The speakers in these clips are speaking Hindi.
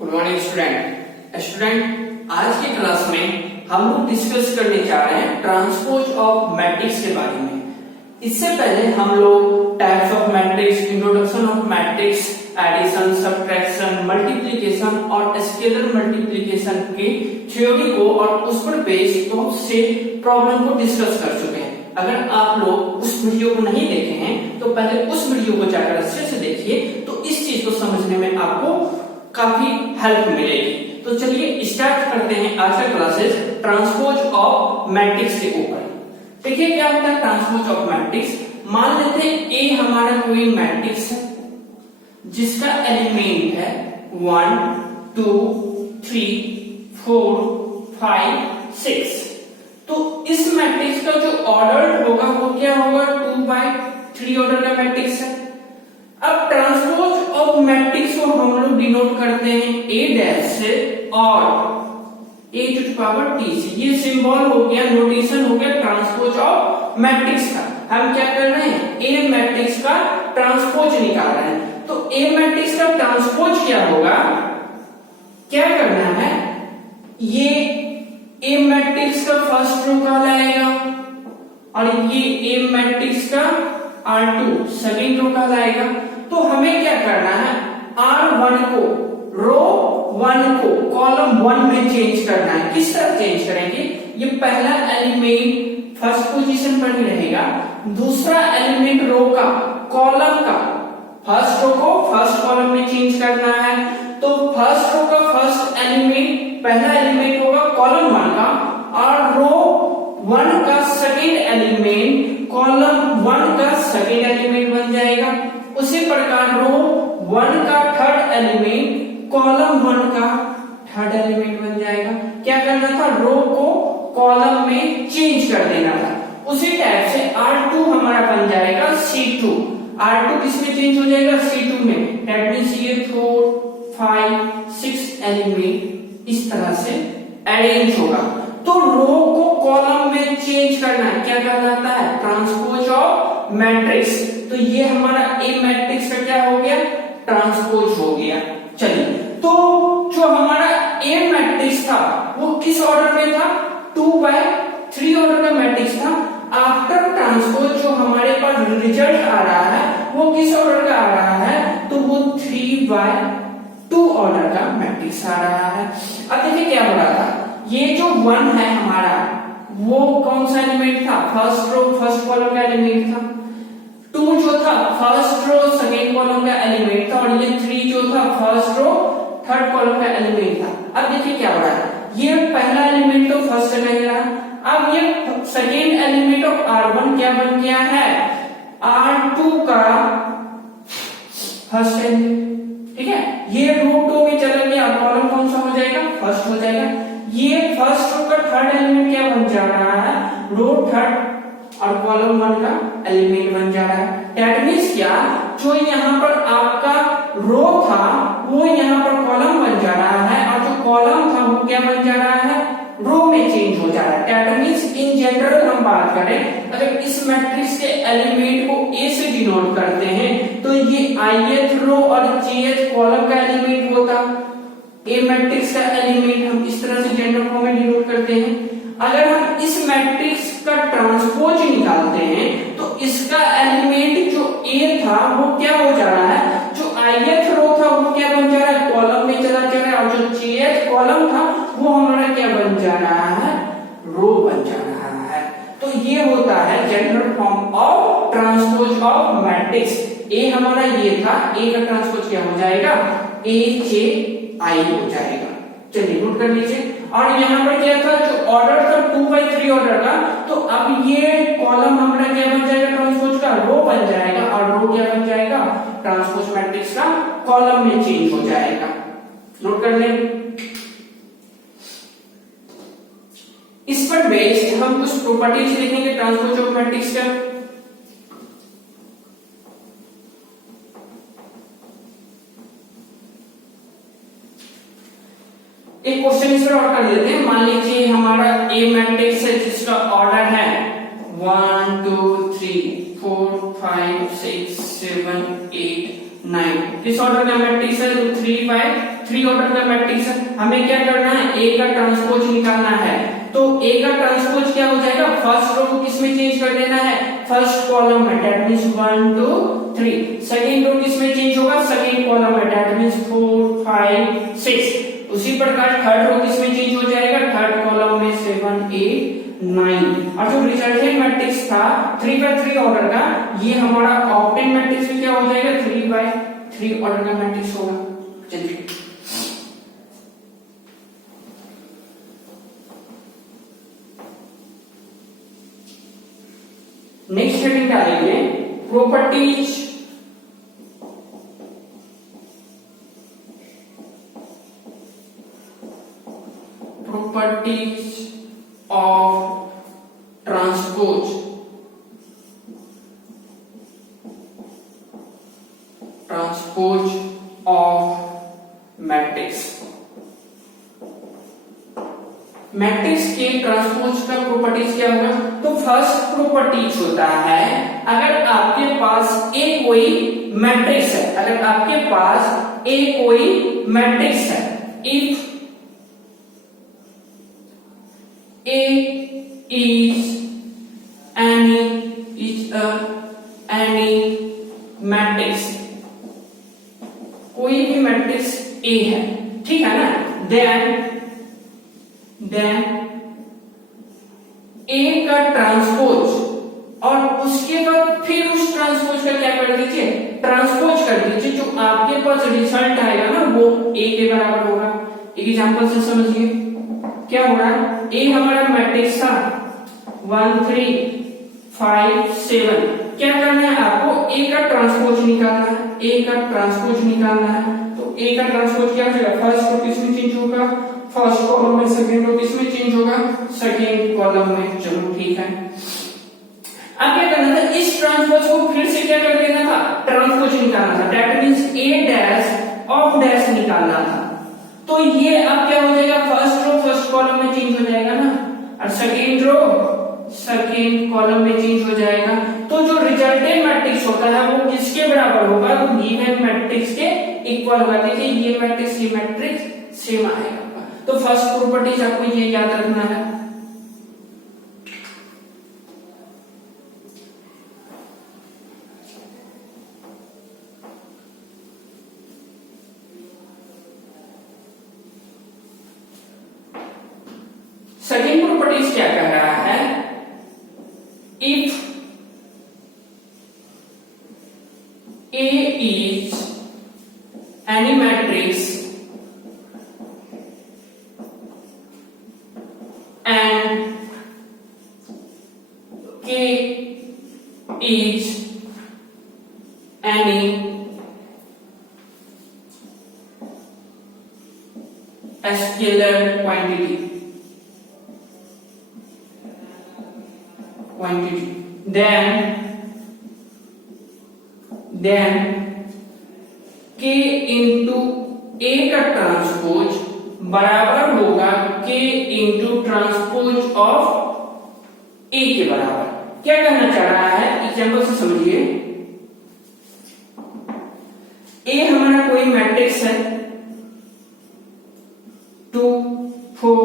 Good morning student. आज की क्लास में हम लोग डिस्कस करने जा रहे हैं ट्रांसपोज ऑफ मैट्रिक्स के बारे में। इससे पहले हम लोग types of matrix, introduction of matrix, addition, subtraction, multiplication और स्केलर मल्टीप्लिकेशन की थ्योरी को और उस पर बेस्ड बहुत से प्रॉब्लम को डिस्कस कर चुके हैं। अगर आप लोग उस वीडियो को नहीं देखे हैं तो पहले उस वीडियो को जाकर अच्छे से देखिए, तो इस चीज को समझने में आपको काफी हेल्प मिलेगी। तो चलिए स्टार्ट करते हैं आज का क्लासेस ट्रांसपोज ऑफ मैट्रिक्स के ऊपर। देखिए क्या होता है ट्रांसपोज ऑफ मैट्रिक्स। मान लेते हैं ए हमारा कोई मैट्रिक्स है जिसका एलिमेंट है 1 2 3 4 5 6। तो इस मैट्रिक्स का जो ऑर्डर होगा वो क्या होगा, 2/3 ऑर्डर का मैट्रिक्स है। अब ट्रांसपोज ऑफ मैट्रिक्स को हम लोग डिनोट करते हैं ए डैश से और a to the power t से। ये सिंबल हो गया, नोटेशन हो गया ट्रांसपोज ऑफ मैट्रिक्स का। हम क्या कर रहे हैं, ए मैट्रिक्स का ट्रांसपोज निकाल रहे हैं। तो ए मैट्रिक्स का ट्रांसपोज क्या होगा, क्या करना है, ये ए मैट्रिक्स का फर्स्ट रो कहलाएगा और ये ए मैट्रिक्स का R2 सेकंड रो कहलाएगा। तो हमें क्या करना है, R1 को रो 1 को कॉलम 1 में चेंज करना है। किस तरह चेंज करेंगे, ये पहला एलिमेंट फर्स्ट पोजीशन पर ही रहेगा, दूसरा एलिमेंट रो का कॉलम का फर्स्ट रो को फर्स्ट कॉलम में चेंज करना है। तो फर्स्ट रो का फर्स्ट एलिमेंट पहला एलिमेंट होगा कॉलम 1 का और रो 1 का सेकंड एलिमेंट कॉलम 1 का सेकंड एलिमेंट बन जाएगा। उसी प्रकार रो 1 का थर्ड एलिमेंट कॉलम 1 का थर्ड एलिमेंट बन जाएगा। क्या करना था, रो को कॉलम में चेंज कर देना था। उसी टाइप से R2 हमारा बन जाएगा C2। R2 किसमें चेंज हो जाएगा, C2 में। दैट मींस ये 4 5 6 एलिमेंट इस तरह से अरेंज होगा। तो रो को कॉलम में चेंज करना है, क्या कहलाता है, ट्रांसपोज ऑफ मैट्रिक्स। तो ये हमारा ए मैट्रिक्स का क्या हो गया, ट्रांसपोज हो गया। चलिए, तो जो हमारा ए मैट्रिक्स था वो किस ऑर्डर में था, 2/3 ऑर्डर का मैट्रिक्स था। आफ्टर ट्रांसपोज जो हमारे पास रिजल्ट आ रहा है वो किस ऑर्डर का आ रहा है, तो वो 3/2 ऑर्डर का मैट्रिक्स आ रहा है। अब देखिए क्या हो रहा था, ये जो 1 है हमारा वो कौन सा एलिमेंट था, फर्स्ट रो फर्स्ट कॉलम का एलिमेंट था। 2 जो था फर्स्ट रो सेकेंड कॉलम का एलिमेंट था और ये 3 जो था फर्स्ट रो थर्ड कॉलम का एलिमेंट था। अब देखिए क्या हो रहा है, ये पहला एलिमेंट तो फर्स्ट जगह ही रहा। अब ये सेकेंड एलिमेंट ऑफ R1 क्या बन गया है, R2 का फर्स्ट एलिमेंट। ठीक है, ये रो 2 में चला गया, कॉलम कौन सा हो जाएगा, फर्स्ट हो जाएगा। ये फर्स्ट रो का थर्ड एलिमेंट क्या बन जा रहा है, रो थर्ड और कॉलम 1 का एलिमेंट बन जा रहा है। दैट मींस क्या, जो यहाँ पर आपका रो था वो यहाँ पर कॉलम बन जा रहा है और जो कॉलम था वो क्या बन जा रहा है, रो में चेंज हो जा रहा है। दैट मींस इन जनरल हम बात करें, अगर इस मैट्रिक्स के एलिमेंट को ए से डिनोट करते हैं तो ये ith रो और jth कॉलम का एलिमेंट होता। ए मैट्रिक्स का एलिमेंट हम इस तरह से जनरल फॉर्म में डिनोट करते हैं। अगर हम इस मैट्रिक्स का ट्रांसपोज निकालते हैं तो इसका एलिमेंट जो ए था वो क्या हो जा रहा है, जो ith रो था वो क्या बन जा रहा है, कॉलम में चला जा रहा है और जो jth कॉलम था वो हमारा क्या बन जा रहा है, रो बन जा रहा है। तो ये होता है general form of transpose of matrix. A हमारा ये था, ए का ट्रांसपोज क्या हो जाएगा, AJI हो जाएगा। चलिए नोट कर लीजिए। और यहाँ पर क्या था, जो ऑर्डर था 2/3 ऑर्डर का, तो अब ये कॉलम हमारा क्या बन जाएगा, ट्रांसपोज का रो बन जाएगा और रो क्या बन जाएगा, ट्रांसपोज मैट्रिक्स का कॉलम में चेंज हो जाएगा। नोट कर लें। इस पर बेस्ड हम कुछ प्रॉपर्टीज लिखेंगे ट्रांसपोज ऑफ मैट्रिक्स का। एक क्वेश्चन इस पर और कर देते हैं। मान लीजिए हमारा ए मैट्रिक्स है जिसका ऑर्डर है 1 2 3 4 5 6 7 8 9। किस ऑर्डर का मैट्रिक्स है, तो 3/2 3 ऑर्डर का मैट्रिक्स है, हमें क्या करना है, ए का ट्रांसपोज निकालना है। तो ए का ट्रांसपोज क्या हो जाएगा, फर्स्ट रो को किसमें चेंज कर देना है, फर्स्ट कॉलम में, दैट मींस 1 2 3। सेकंड रो किसमें चेंज होगा, सेकंड कॉलम में, दैट मींस 4 5 6। उसी प्रकार थर्ड रो किसमें चेंज हो जाएगा, थर्ड कॉलम में 7 8 9। और जो रिजल्टेंट मैट्रिक्स था 3 by 3 ऑर्डर का, ये हमारा ऑक्टेन मैट्रिक्स में क्या हो जाएगा, 3 by 3 ऑर्डर का मैट्रिक्स होगा। चलिए नेक्स्ट हेडिंग डालेंगे properties of transpose of matrix. Matrix के ट्रांसपोज का प्रॉपर्टीज क्या होगा, तो फर्स्ट प्रॉपर्टीज होता है, अगर आपके पास ए कोई मैट्रिक्स है, अगर आपके पास ए कोई मैट्रिक्स है, if A is any matrix, कोई भी मैट्रिक्स A है, ठीक है ना, then A का ट्रांसपोज, और उसके बाद फिर उस ट्रांसपोज का क्या कर दीजिए, ट्रांसपोज कर दीजिए, जो आपके पास रिजल्ट आएगा ना वो A के बराबर होगा। एक एग्जांपल से समझिए क्या हो रहा है, ए हमारा मैट्रिक्स था 1 3 5 7। क्या करना है आपको, ए का ट्रांसपोज निकालना है, ए का ट्रांसपोज निकालना है। तो ए का ट्रांसपोज क्या हो जाएगा, फर्स्ट रो किसमें चेंज होगा, फर्स्ट कॉलम में, सेकंड रो किसमें चेंज होगा, सेकंड कॉलम में। चलो ठीक है, अब क्या करना था, इस ट्रांसपोज को फिर से क्या कर देना था, ट्रांसपोज निकालना था, that means A dash of dash निकालना था। तो ये अब क्या हो जाएगा, फर्स्ट रो फर्स्ट कॉलम में चेंज हो जाएगा ना, और सेकंड रो सेकंड कॉलम में चेंज हो जाएगा। तो जो रिजल्टेंट मैट्रिक्स होता है वो किसके बराबर होगा, तो गिवन मैट्रिक्स के इक्वल होगा। देखिए ये मैट्रिक्स सेम आएगा। तो फर्स्ट प्रॉपर्टीज आपको ये याद रखना है। सेकेंड प्रॉपर्टीज क्या कह रहा है, if A is any matrix and K is any scalar quantity, then K into A का ट्रांसपोज बराबर होगा K into transpose of A के बराबर। क्या कहना चाह रहा है, एग्जांपल से समझिए। A हमारा कोई मैट्रिक्स है 2 4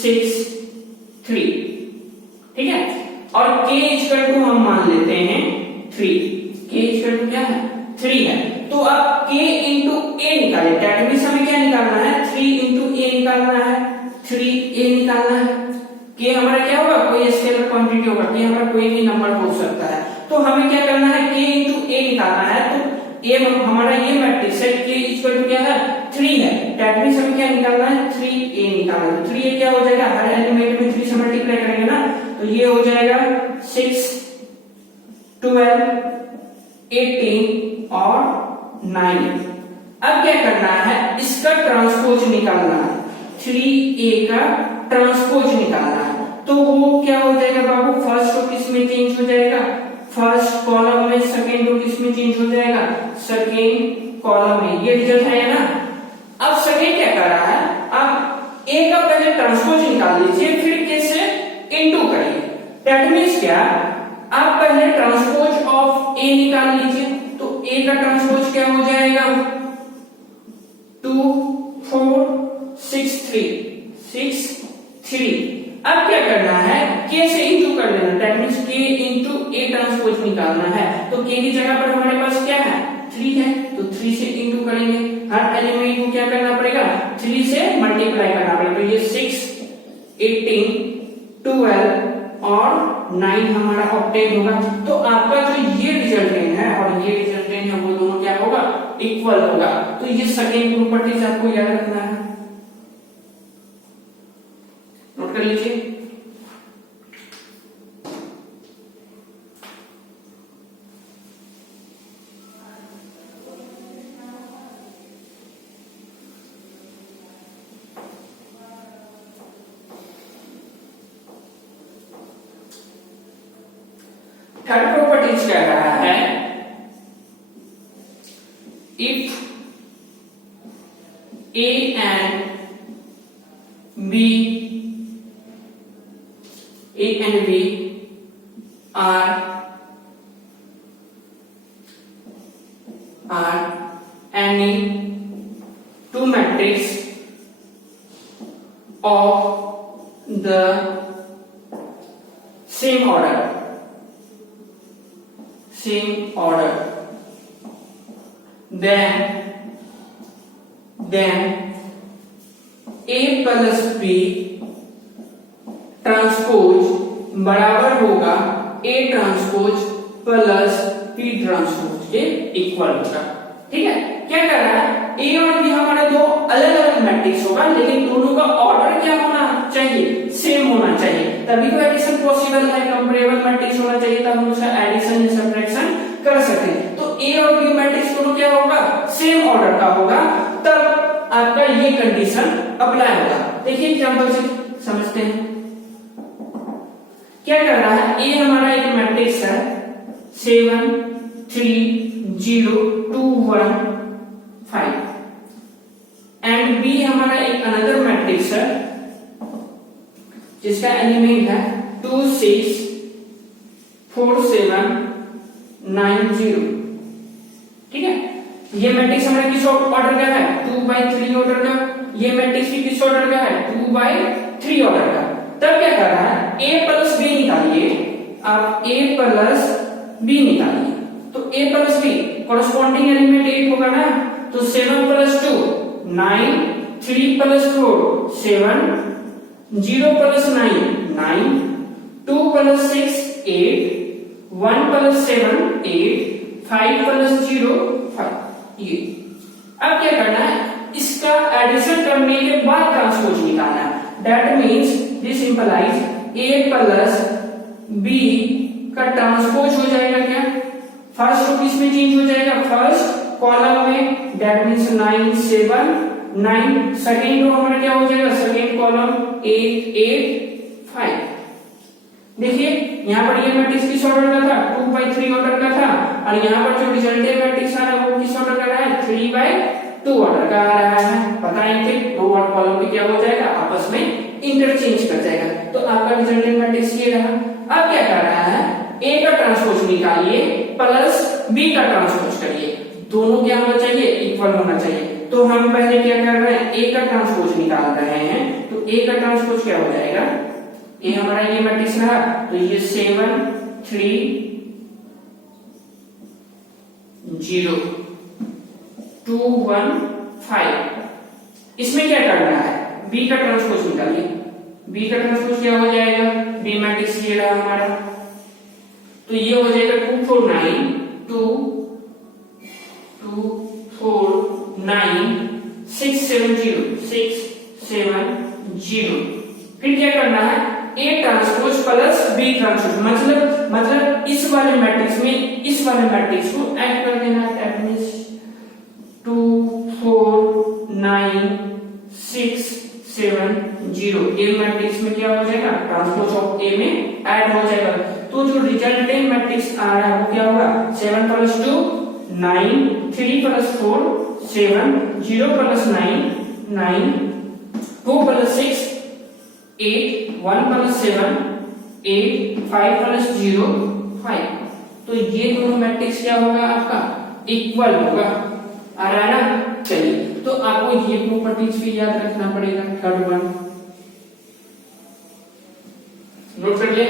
6 3, ठीक है, और K इक्वल टू हम मान लेते हैं 3। K इक्वल टू क्या है, 3 है। तो अब K इंटू A निकाले, दैट मींस हमें क्या निकालना है, 3 इंटू A निकालना है, 3A निकालना है। K हमारा क्या होगा, कोई स्केलर क्वांटिटी होगा, K हमारा कोई भी नंबर हो सकता है। तो हमें क्या करना है, K इंटू A निकालना है। तो A हमारा ये मैट्रिक्स है, K इक्वल टू क्या है, 3 है, दैट मींस हमें क्या निकालना है, 3A निकालना है। 3A क्या हो जाएगा, हर एलिमेंट में 3 से मल्टीप्लाई करेंगे ना, तो ये हो जाएगा 6 12 18 और 9। अब क्या करना है, इसका ट्रांसपोज निकालना है, 3A का ट्रांसपोज निकालना है। तो वो क्या हो जाएगा बाबू, फर्स्ट रो किस में चेंज हो जाएगा, फर्स्ट कॉलम में, सेकंड रो किस में चेंज हो जाएगा, सेकंड कॉलम में। ये रिजल्ट है ना। अब सेकंड क्या कर रहा है, अब A का पहले ट्रांसपोज निकाल लीजिए, फिर K से इनटू करिए। दैट मींस क्या, आप पहले ट्रांसपोज ऑफ A निकाल लीजिए। तो A का ट्रांसपोज क्या हो जाएगा, 2 की जगह पर हमारे पास क्या है 3 है, तो 3 से इंटू करेंगे। हर एलिमेंट को क्या करना पड़ेगा 3 से मल्टीप्लाई करना पड़ेगा। तो ये 6, 18, 12 और 9 हमारा ऑक्टेट होगा। तो आपका जो ये रिजल्टेंट है और ये रिजल्टेंट है वो दोनों क्या होगा इक्वल होगा। तो ये सेकंड प्रॉपर्टीज आपको याद रखना है, नोट कर लीजिए। थर्ड प्रॉपर्टीज कह रहा है if A and B are any two matrices of the same order, then A plus B transpose बराबर होगा A transpose plus P transpose के इक्वल होगा। ठीक है, क्या कर रहा है A और B हमारे दो अलग अलग मैट्रिक्स होगा, लेकिन दोनों का ऑर्डर क्या होना चाहिए सेम होना चाहिए, तभी तो एडिशन पॉसिबल है। कंपेरेबल मैट्रिक्स होना चाहिए तब हम उसका एडिशन या सब्ट्रैक्शन कर सकते हैं। तो A और B मैट्रिक्स दोनों क्या होगा सेम ऑर्डर का होगा, तब आपका ये कंडीशन अप्लाई होगा। देखिए एग्जांपल से समझते हैं क्या कर रहा है। A हमारा एक मैट्रिक्स है 7 3 0 2 1 5 एंड B हमारा एक अनदर मैट्रिक्स है जिसका एलिमेंट है 2 6 4 7 9 0। ठीक है, ये मैट्रिक्स हमारा किस ऑर्डर का है 2/3 ऑर्डर का, ये मैट्रिक्स भी किस ऑर्डर का है 2/3 ऑर्डर का। तब क्या कर रहा है A प्लस B निकालिए, आप A प्लस B निकालिए। तो A plus B corresponding element 8 होगा ना, तो 7 plus 2 9, 3 plus 4 7, 0 plus 9 9, 2 plus 6 8, 1 plus 7 8, 5 plus 0 5। ये अब क्या करना है इसका एडिशन करने के बाद ट्रांसपोज निकालना है। That means this implies A plus B का ट्रांसपोज हो जाएगा क्या फर्स्ट रो किसमें चेंज हो जाएगा फर्स्ट कॉलम में, दैट मींस 9 7 9। सेकेंड रो हमारा क्या हो जाएगा सेकेंड कॉलम 8 8 5। देखिए यहाँ पर ये मैट्रिक्स किस ऑर्डर का था 2/3 ऑर्डर का था, और यहाँ पर जो रिजल्टेंट मैट्रिक्स आ रहा है वो किस ऑर्डर का रहा है 3/2 ऑर्डर का आ रहा है। पता ही थे रो और कॉलम भी क्या हो जाएगा आपस में इंटरचेंज कर जाएगा। तो आपका रिजल्टेंट मैट्रिक्स ये रहा। अब क्या कर रहा है A का ट्रांसपोज निकालिए प्लस B का ट्रांसपोज करिए, दोनों क्या होना चाहिए इक्वल होना चाहिए। तो हम पहले क्या कर रहे हैं A का ट्रांसपोज निकाल रहे हैं, तो A का ट्रांसपोज क्या हो जाएगा A हमारा ये मैट्रिक्स रहा, तो ये 7 3 0 2 1 5। इसमें क्या करना है B का ट्रांसपोज निकालिए। B का ट्रांसपोज क्या हो जाएगा B मैट्रिक्स ये रहा हमारा, तो ये हो जाएगा 2 4 9 2 2 4 9 6 7 0 6 7 0। फिर क्या करना है A transpose plus B transpose, मतलब इस वाले मैट्रिक्स में इस वाले मैट्रिक्स को ऐड कर देना। That means 2 4 9 6 7 0। A मैट्रिक्स में क्या हो जाएगा ट्रांसपोज ऑफ A में ऐड हो जाएगा। तो जो रिजल्टेंट मैट्रिक्स आ रहा है वो क्या होगा 7 plus 2 9, 3 plus 4 7, 0 plus 9 9, 2 plus 6 8, 1 plus 7 8, 5 plus 0 5। तो ये दोनों मैट्रिक्स क्या होगा आपका इक्वल होगा। आ रहा है ना। चलिए तो आपको ये प्रॉपर्टीज भी याद रखना पड़ेगा। थर्ड वन नोट करिए।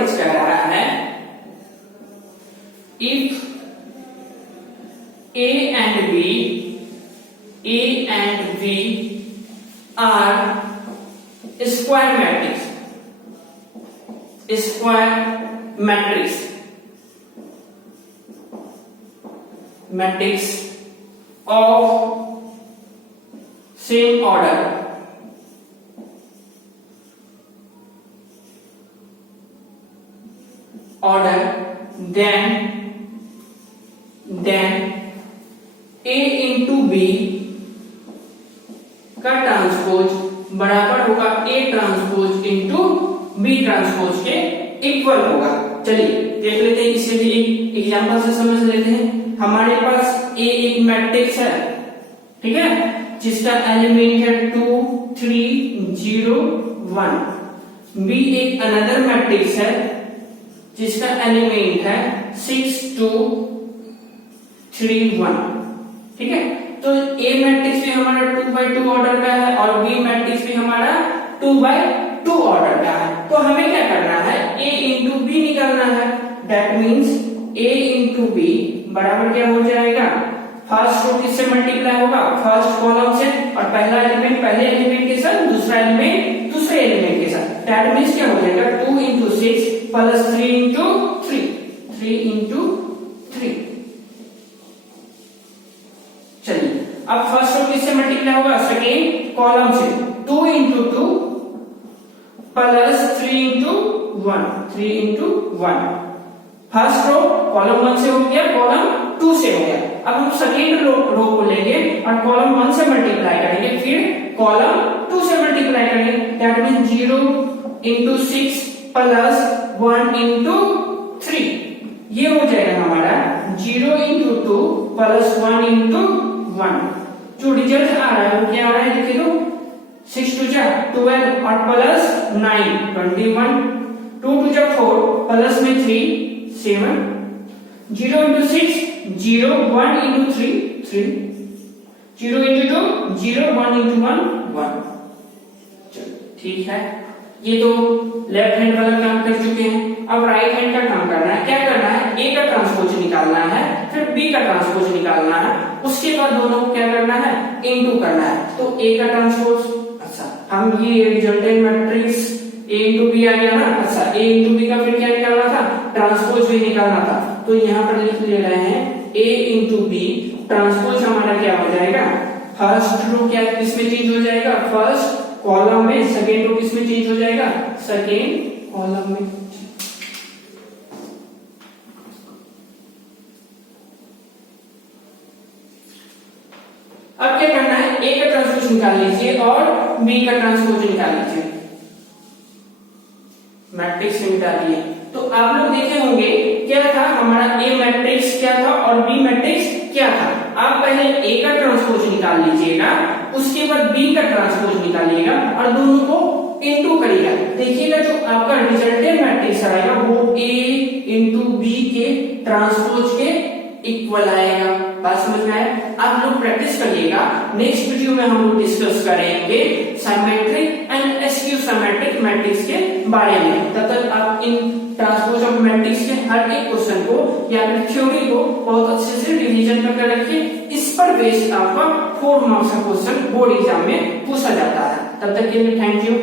मैट्रिक्स कह रहा है if A and B are square matrix of same order, then A into B का ट्रांसपोज बराबर होगा A transpose into B transpose के इक्वल होगा। चलिए देख लेते हैं, इसे भी एक एग्जांपल से समझ लेते हैं। हमारे पास A एक मैट्रिक्स है, ठीक है, जिसका एलिमेंट है 2 3 0 1। B एक अनदर मैट्रिक्स है जिसका एलिमेंट है 6 2 3 1, ठीक है। तो A मैट्रिक्स भी हमारा 2x2 ऑर्डर का है और B मैट्रिक्स भी हमारा 2x2 ऑर्डर का है। तो हमें क्या करना है, A इंटू बी निकालना है। That means A into B बराबर क्या हो जाएगा, फर्स्ट रो किससे मल्टीप्लाई होगा, फर्स्ट कॉलम से, और पहला एलिमेंट पहले एलिमेंट के साथ, दूसरा एलिमेंट दूसरे एलिमेंट के साथ। दैट मीन्स क्या हो जाएगा, 2 इंटू 6 प्लस 3 इंटू 3, 3 इंटू 3। चलिए अब फर्स्ट रो किससे मल्टीप्लाई होगा, सेकेंड कॉलम से, 2 into 2 plus 3 into 1, 3 into 1। First row column 1 से हो गया, कॉलम 2 से हो गया। अब हम सेकेंड रो को लेंगे और कॉलम 1 से मल्टीप्लाई करेंगे, फिर कॉलम 2 से मल्टीप्लाई करेंगे। That mean 0 into 6 plus 1 into 3, ये हो जाएगा हमारा 0 इंटू 2 प्लस 1 इंटू 1। जो रिजल्ट आ रहा है वो क्या आ रहा है, देखिए तो 6 2 जा 12 और प्लस 9 21, 2 2 जा 4 प्लस में 3 7, 0 इंटू 6 0, 1 इंटू 3 3, 0 इंटू 2 0, 1 इंटू 1 1। चलो ठीक है, ये तो लेफ्ट हैंड वाला काम कर चुके हैं। अब राइट हैंड का काम करना है। क्या करना है, A का ट्रांसपोज निकालना है, फिर B का ट्रांसपोज निकालना है, उसके बाद दोनों को क्या करना है, इनटू करना है। तो A का ट्रांसपोज, अच्छा हम ये resultant matrix A into B आ गया ना, अच्छा A इंटू बी का फिर क्या निकालना था, ट्रांसपोज भी निकालना था। तो यहाँ पर लिख ले रहे हैं A इंटू बी ट्रांसपोज हमारा क्या हो जाएगा, फर्स्ट रो क्या किसमें चेंज हो जाएगा, फर्स्ट कॉलम में, सेकेंड रो किसमें चेंज हो जाएगा, सेकेंड कॉलम में। अब क्या करना है, A का ट्रांसपोज निकाल लीजिए और B का ट्रांसपोज निकाल लीजिए, मैट्रिक्स में निकालिए। तो आप लोग देखे होंगे क्या था हमारा, A मैट्रिक्स क्या था और B मैट्रिक्स क्या था। आप पहले A का ट्रांसपोज निकाल लीजिएगा, उसके बाद B का ट्रांसपोज निकालिएगा और दोनों को इनटू करिएगा। देखिएगा जो आपका रिजल्टेंट मैट्रिक्स आएगा वो A इंटू B के ट्रांसपोज के इक्वल आएगा। बात समझ में आया, आप लोग प्रैक्टिस करिएगा। नेक्स्ट वीडियो में हम लोग डिस्कस करेंगे symmetric and askew symmetric matrix के बारे में। तब तक आप इन ट्रांसपोज ऑफ मैट्रिक्स के हर एक क्वेश्चन को या फिर थ्योरी को बहुत अच्छे से रिवीजन करके रखिए। इस पर बेस्ड आपका 4 मार्क्स का क्वेश्चन बोर्ड एग्जाम में पूछा जाता है। तब तक के लिए थैंक यू।